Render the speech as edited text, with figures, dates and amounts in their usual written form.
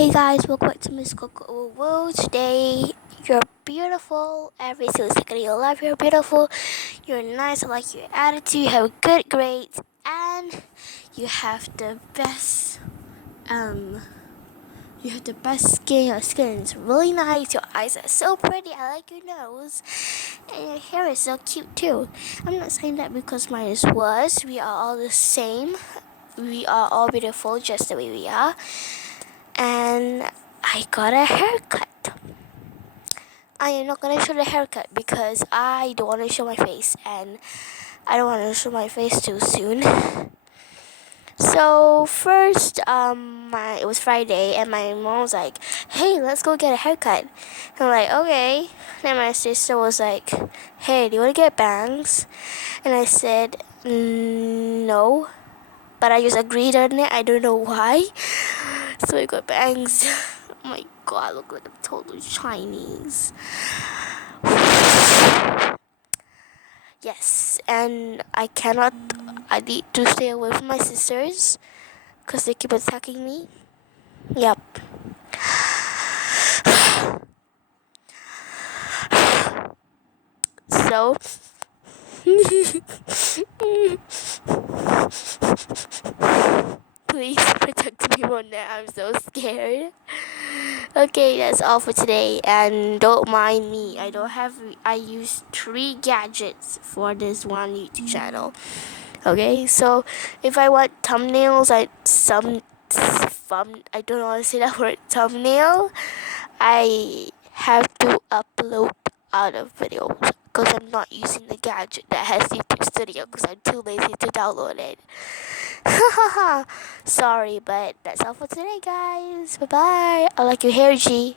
Hey guys, welcome back to Miss Coco World. Today, you're beautiful. Every single second of your life, you're beautiful. You're nice. I like your attitude. You have good grades, and you have the best. Um, you have the best skin. Your skin is really nice. Your eyes are so pretty. I like your nose, and your hair is so cute too. I'm not saying that because mine is worse. We are all the same. We are all beautiful, just the way we are. And I got a haircut. I am not gonna show the haircut because I don't want to show my face, and I don't want to show my face too soon. So first, it was Friday, and my mom was like, "Hey, let's go get a haircut." And I'm like, "Okay." Then my sister was like, "Hey, do you want to get bangs?" And I said, "No," but I just agreed on it. I don't know why. So I got bangs. Oh my god, I look like I'm totally Chinese. Yes, and I need to stay away from my sisters because they keep attacking me. Yep. So, please protect me from that. I'm so scared. Okay, that's all for today, and don't mind me. I use 3 gadgets for this one YouTube channel. Okay, so if I want thumbnails, I don't know how to say that word, thumbnail, I have to upload other videos because I'm not using the gadget that has YouTube Studio because I'm too lazy to download it. Sorry, but that's all for today, guys. Bye bye. I like your hair, G.